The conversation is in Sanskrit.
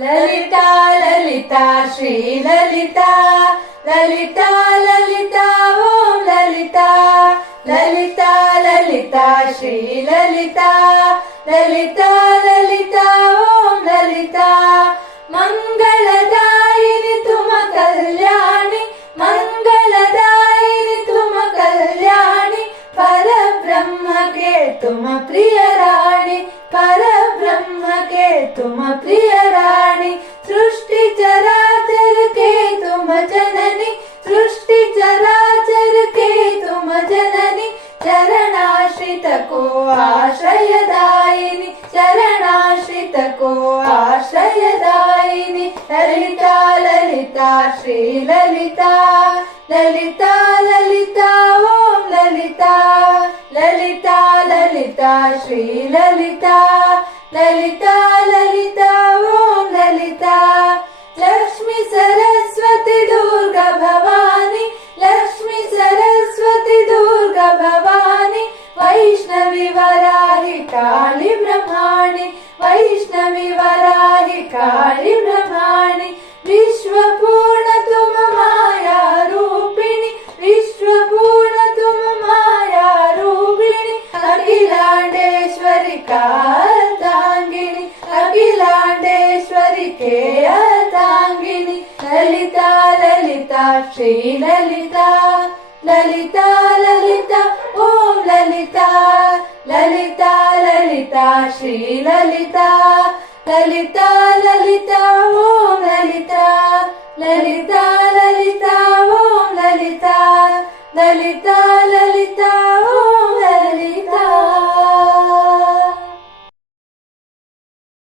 ललिता ललिता श्री ललिता ललिता ललिता ॐ ललिता ललिता ललिता श्री ललिता ललिता ललिता ॐ ललिता मङ्गलदायिनि तुम कल्याणि मङ्गलदायिनि तुम कल्याणि परब्रह्मके तुम प्रियराणि पर तुम प्रिय राणी सृष्टि चराचर के तुम जननी सृष्टि चराचर के तुम जननी चरणाश्रित को आश्रयदायिनी चरणाश्रित को आश्रयदायिनी ललिता ललिता श्री ललिता ललिता ॐ ललिता ललिता ललिता श्री ललिता ललिता ॐ ललिता लक्ष्मी सरस्वती दुर्गा भवानी लक्ष्मी सरस्वती दुर्गा भवानी वैष्णवी वराहि काली ब्रह्माणि वैष्णवी वराहि काली ब्रह्माणि विश्वपूर्ण तुम माया रूपिणि विश्वपूर्ण तुम माया रूपिणि अखिलाण्डेश्वरि कार्ताङ्गिनि ಲಲಿತೆಯ ತಾಂಗಿನಿ ಲಲಿತಾ ಲಲಿತಾ ಶ್ರೀ ಲಲಿತಾ ಲಲಿತಾ ಲಲಿತಾ ಓಂ ಲಲಿತಾ ಲಲಿತಾ ಲಲಿತಾ ಶ್ರೀ ಲಲಿತಾ ಲಲಿತಾ ಲಲಿತಾ ಓಂ ಲಲಿತಾ ಲಲಿತಾ ಲಲಿತಾ ಓಂ ಲಲಿತಾ ಲಲಿತಾ ಲಲಿತಾ